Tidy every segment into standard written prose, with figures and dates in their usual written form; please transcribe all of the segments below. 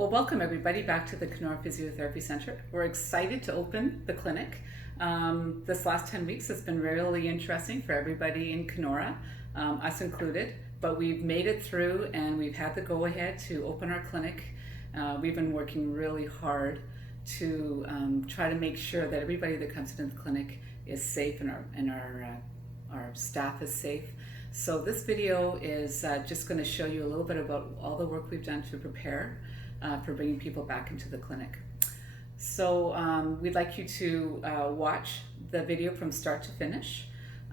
Well, welcome everybody back to the Kenora Physiotherapy Center. We're excited to open the clinic. This last 10 weeks has been really interesting for everybody in Kenora, us included, but we've made it through and we've had the go-ahead to open our clinic. We've been working really hard to try to make sure that everybody that comes into the clinic is safe and our staff is safe. So this video is just going to show you a little bit about all the work we've done to prepare for bringing people back into the clinic. So we'd like you to watch the video from start to finish.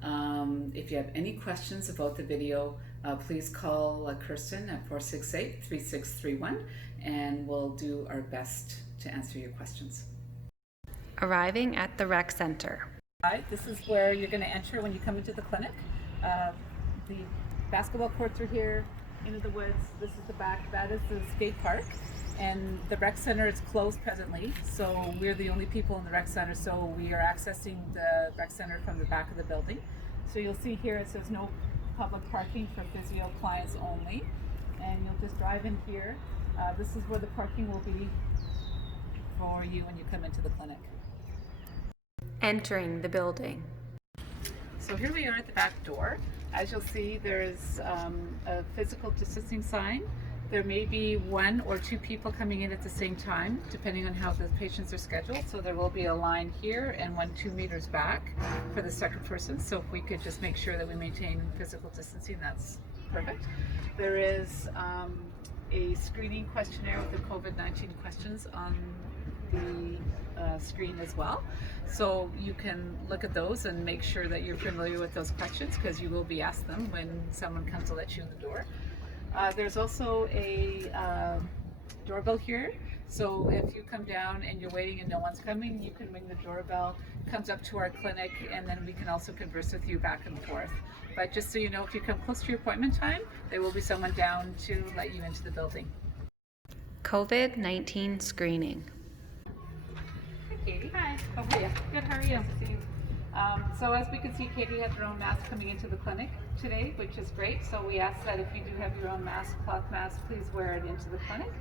If you have any questions about the video, please call Kirsten at 468-3631 and we'll do our best to answer your questions. Arriving at the rec center. This is where you're going to enter when you come into the clinic. The basketball courts are here, into the woods. This is the back, that is the skate park. And the rec center is closed presently, so we're the only people in the rec center, so we are accessing the rec center from the back of the building. So you'll see here it says no public parking for physio clients only, and you'll just drive in here. This is where the parking will be for you when you come into the clinic. Entering the building. So here we are at the back door. As you'll see, there's a physical distancing sign. There may be one or two people coming in at the same time, depending on how the patients are scheduled. So there will be a line here and 2 meters back for the second person. So if we could just make sure that we maintain physical distancing, that's perfect. There is a screening questionnaire with the COVID-19 questions on the screen as well. So you can look at those and make sure that you're familiar with those questions, because you will be asked them when someone comes to let you in the door. There's also a doorbell here, so if you come down and you're waiting and no one's coming, you can ring the doorbell, comes up to our clinic, and then we can also converse with you back and forth. But just so you know, if you come close to your appointment time, there will be someone down to let you into the building. COVID-19 screening. Hi Katie. Hi, how are you? Good, how are you? Nice to see you. So as we can see, Katie had her own mask coming into the clinic today, which is great. So we ask that if you do have your own mask, cloth mask, please wear it into the clinic.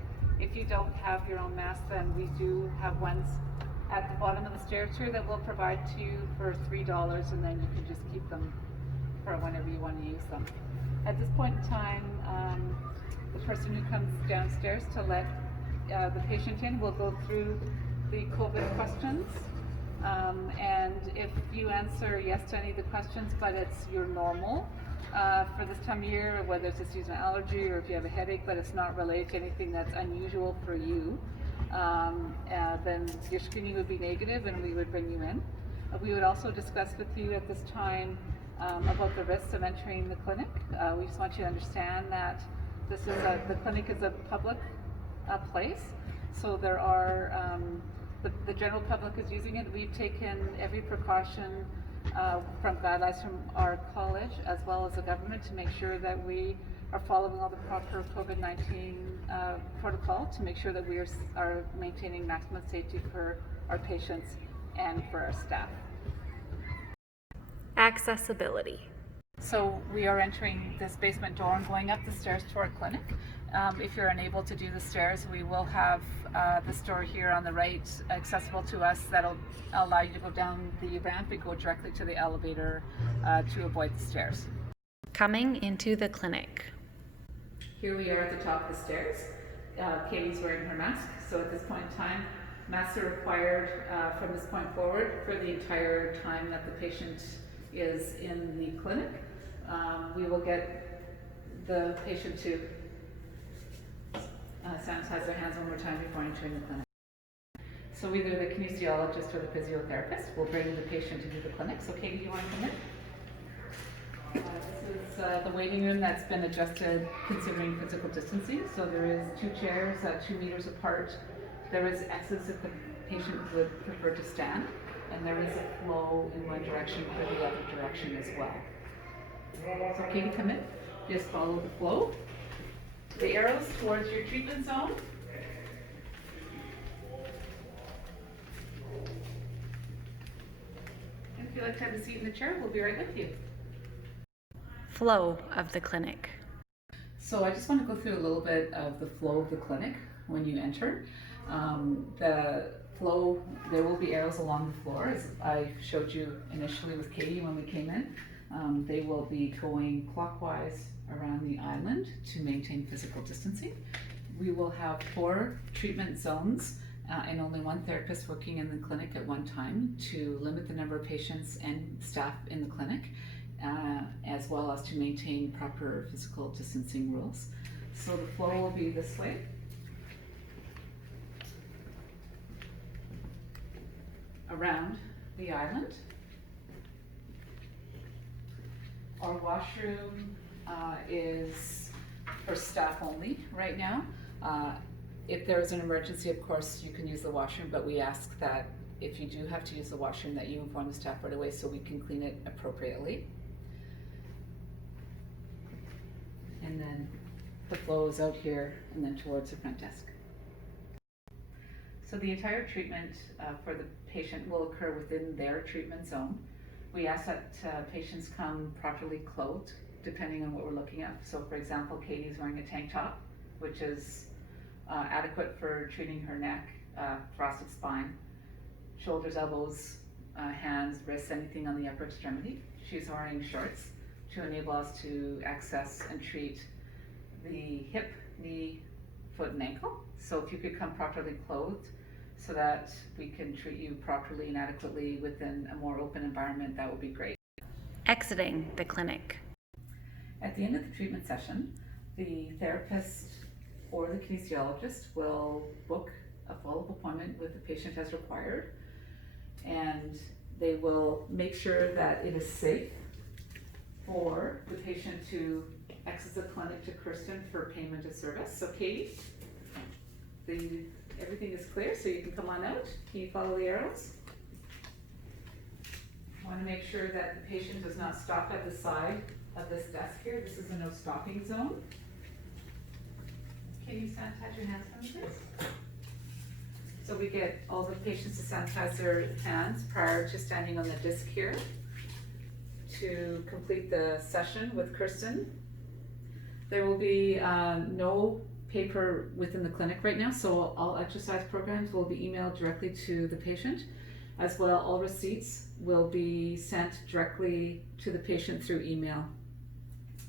If you don't have your own mask, then we do have ones at the bottom of the stairs here that we'll provide to you for $3, and then you can just keep them for whenever you want to use them. At this point in time, the person who comes downstairs to let the patient in will go through the COVID questions. And if you answer yes to any of the questions, but you're normal for this time of year, whether it's a seasonal allergy or if you have a headache, but it's not related to anything that's unusual for you, then your screening would be negative and we would bring you in. We would also discuss with you at this time about the risks of entering the clinic. We just want you to understand that the clinic is a public place, so there are the general public is using it. We've taken every precaution from guidelines from our college as well as the government to make sure that we are following all the proper COVID-19 protocol to make sure that we are maintaining maximum safety for our patients and for our staff. Accessibility. So we are entering this basement door and going up the stairs to our clinic. If you're unable to do the stairs, we will have this door here on the right accessible to us that'll allow you to go down the ramp and go directly to the elevator to avoid the stairs. Coming into the clinic. Here we are at the top of the stairs. Katie's wearing her mask, so at this point in time, masks are required from this point forward for the entire time that the patient is in the clinic. We will get the patient to sanitize their hands one more time before entering the clinic. So either the kinesiologist or the physiotherapist will bring the patient into the clinic. So Katie, do you want to come in? This is the waiting room that's been adjusted considering physical distancing. So there is 2 chairs 2 meters apart. There is X's if the patient would prefer to stand, and there is a flow in one direction or the other direction as well. So Katie, come in. Just follow the flow. The arrows towards your treatment zone. If you'd like to have a seat in the chair, we'll be right with you. Flow of the clinic. So I just want to go through a little bit of the flow of the clinic. when you enter. The flow, there will be arrows along the floor, as I showed you initially with Katie when we came in. They will be going clockwise around the island to maintain physical distancing. We will have 4 treatment zones and only 1 therapist working in the clinic at one time to limit the number of patients and staff in the clinic, as well as to maintain proper physical distancing rules. So the flow will be this way. Around the island. Our washroom is for staff only right now. If there is an emergency, of course, you can use the washroom, but we ask that if you do have to use the washroom, that you inform the staff right away so we can clean it appropriately. And then the flow is out here and then towards the front desk. So the entire treatment for the patient will occur within their treatment zone. We ask that patients come properly clothed, depending on what we're looking at. So for example, Katie's wearing a tank top, which is adequate for treating her neck, thoracic spine, shoulders, elbows, hands, wrists, anything on the upper extremity. She's wearing shorts to enable us to access and treat the hip, knee, foot, and ankle. So if you could come properly clothed so that we can treat you properly and adequately within a more open environment, that would be great. Exiting the clinic. At the end of the treatment session, the therapist or the kinesiologist will book a follow-up appointment with the patient as required, and they will make sure that it is safe for the patient to exit the clinic to Kirsten for payment of service. So Katie, everything is clear, so you can come on out. Can you follow the arrows? I want to make sure that the patient does not stop at the side of this desk here. This is a no stopping zone. Can you sanitize your hands for me, please? So we get all the patients to sanitize their hands prior to standing on the disc here to complete the session with Kirsten. There will be no paper within the clinic right now, so all exercise programs will be emailed directly to the patient. As well, all receipts will be sent directly to the patient through email.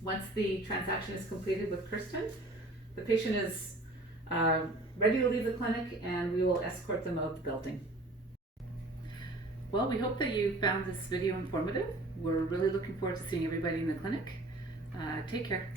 Once the transaction is completed with Kirsten, the patient is ready to leave the clinic and we will escort them out of the building. Well, we hope that you found this video informative. We're really looking forward to seeing everybody in the clinic. Take care.